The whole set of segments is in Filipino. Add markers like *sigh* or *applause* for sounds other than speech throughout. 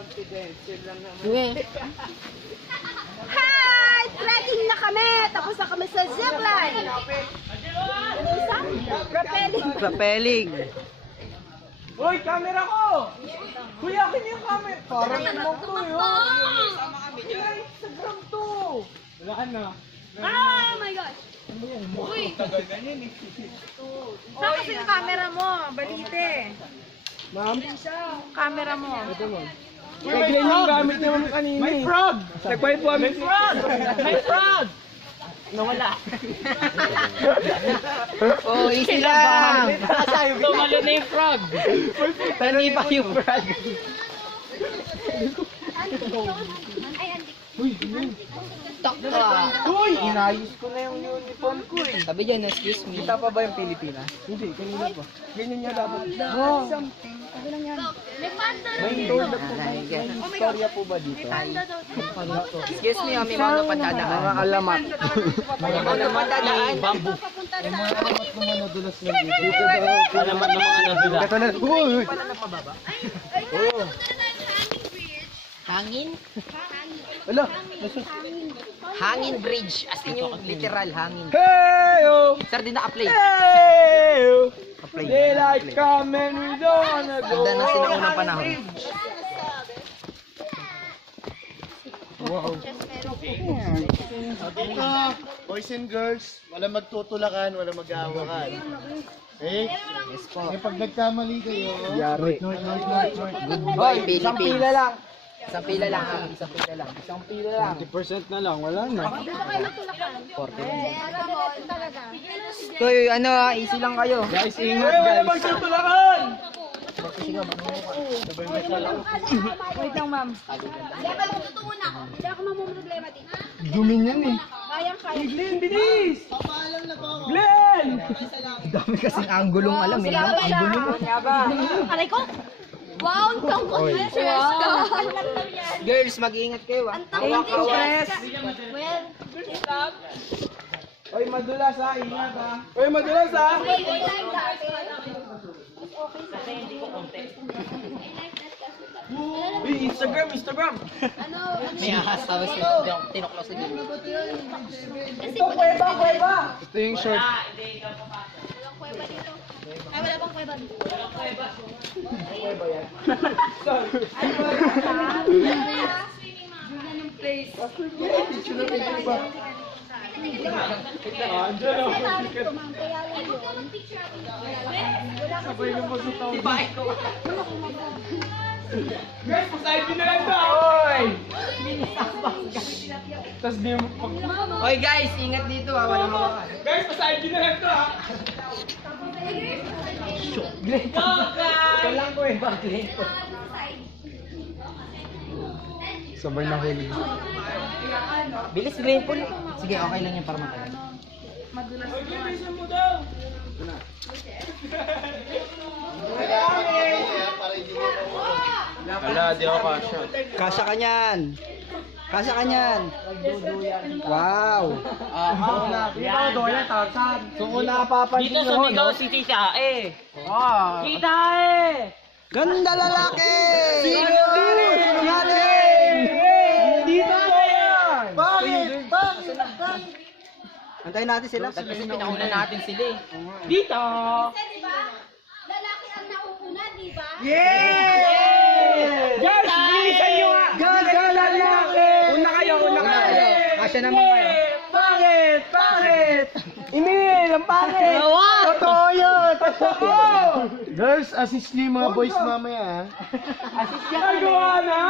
*laughs* Hi! Trekking na kami! Tapos na kami sa zipline! Ano isa? Rappelling. Rappelling. Hoy, camera ko! Kuya, akin yung camera. Parang mo to yun. Kaya Instagram to. Wala ka na. Oh my gosh! Uy! Saan kasi yung camera mo? Balite. Ma'am? Camera mo. May Glenn yung gamit niya mami kanina May frog! Nagbayad po kami. May frog! May frog! Nawala. *laughs* Oh, easy lang. Tumalo na yung frog. Tani pa yung frog. Takpa. Uy! Inayos ko na yung uniform ko eh. Sabi dyan, excuse me. Kita pa ba yung Pilipinas? Hindi, kanina pa. Ganyan niya dapat. Oh. May tour na po. Po ba dito? Excuse me, oh, may mga pandadaan. Mga alamat. Mga pandadaan. Alamat ng mga nadula. Ito na. Uy! Hangin? Wala. Hangin bridge. As in yung literal hangin. Hey! Oh! Sir, di naka-play. Hey! Come and we don't wanna go Tanda na sila unang panahon. Dito, boys and girls, wala magtutulakan, wala mag-aawakan. Okay? Yes po. Eh, pag nagkamali kayo, north. Goodbye, Isang pila lang. Isang pila lang. ah, Isang pila lang. Isang pila lang. 20% na lang. Wala na. 40. Toy, ano ah, easy lang kayo. Guys, ingat guys. magtutulakan! Wait lang, ma'am. Level mo totoo muna. Hindi ako mamumroblema dito. Dumi niyan eh. Kayang kaya. Glenn, bilis! Glenn! Dami kasing anggulong alam eh. no? Angulo. Aray ko! Wow, ang tangkot na stress ka. Girls, mag-iingat kayo ah. Tangkot na Yes. Well, Oy, madulas ha. Ingat ha. Oy, madulas ha. wait lang dati. Uy, Instagram, Instagram. Ano, ano May ahas tapos tinoklo sa gilid. Ito, kuweba, kuweba. Ito yung short. Walang kuweba dito. Ay, wala bang kuweba dito? Andiyan o. Sabay na masutaw. Guys, pasayad nyo na lang ba? Oy! Tapos di mo pag... Oy guys, ingat dito ah. Walang hawakan. Guys, pasayad nyo na lang to ha. Walang ko eh. Bagay ko. Sabay na huli. Bilis green pool. Sige, okay lang yan para matagal. Oy, bilisan mo daw. Wala, di ako kasha. Kasya ka niyan. Kasya ka niyan. Wow. Dito ako doon, tagsan. So, kung nakapapansin Dito sumigaw si Tita eh. Ah. Tita eh! Ganda lalaki! Sinungaling! Dito ko yan! Bakit? Bakit? Antayin natin sila. Kasi pinauna natin sila eh. Dito! Kasi diba, lalaki ang nauuna, diba? Yeah! Guys, bilisan nyo nga! Gaga lalaki! Una kayo, una kayo! Kasya naman kayo. Bakit? Bakit? Emil, ang pangit! Totoo yun! Totoo! Girls, assist niyo yung mga boys mamaya, ha? Assist niya ka, Joanna!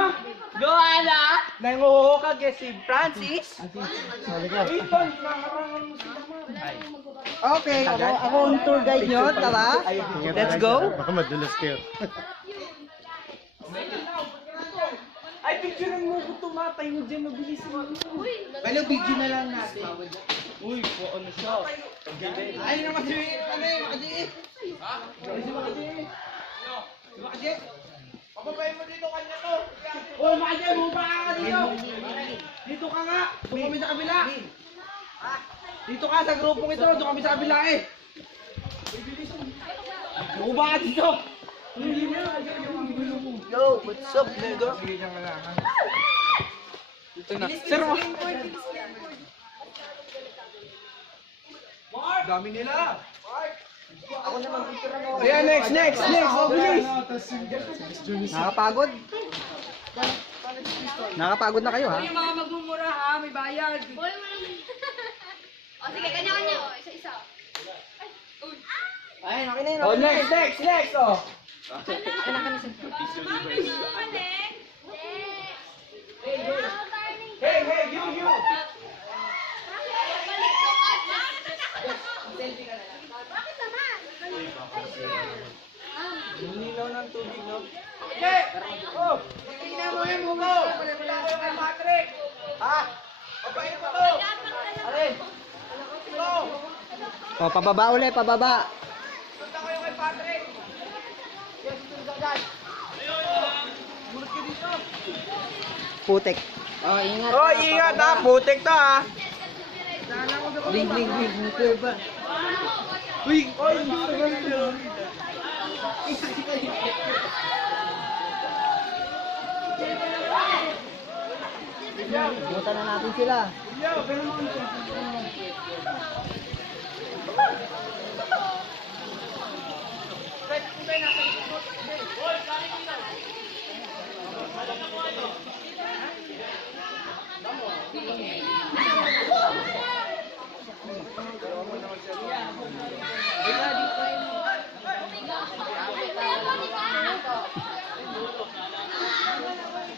Joanna! Nanguhukag eh si Francis! Ethan, nakarangan mo sila Okay, ako, ako ang tour guide nyo. Tara. Let's go. Baka madulas kayo. *laughs* Ay, picturean mo ko tumatay mo dyan, mabilis mo. Pero video na lang natin. Uy, po ano siya? Ay, naman si ano eh, makadiit. Papabayin mo dito kanya to! Uy, Maya, buba ka dito! Dito ka nga! Doon kami sa kabila! Dito ka sa grupong ito, doon kami sa kabila eh! Buba ka dito! Hindi na, Yo, what's up, nigga? Ha? Ito na. Sir, mo. Dami nila. Ako naman, Ayan, next, next, next. Oh, bilis. Nakapagod? Nakapagod na kayo ha? O sige, kanya-kanya. O, isa-isa. Ayun, okay na yun. Oh, next, next, next, oh. Hey, hey, you, you. Bakit naman? Nilinaw ng tubig, no? Okay! Oh! Tingnan mo yung bungo! Wala Patrick! Ha? Papain mo to! Alin? Go! O, pababa ulit, pababa. Punta ko yung kay Patrick! Putek. Oh, ingat. Oh, ingat ha! Putik to ha! Ling, ling, ling. Nuclear ba? Uy! Ganito! Buta na natin sila. Thank you.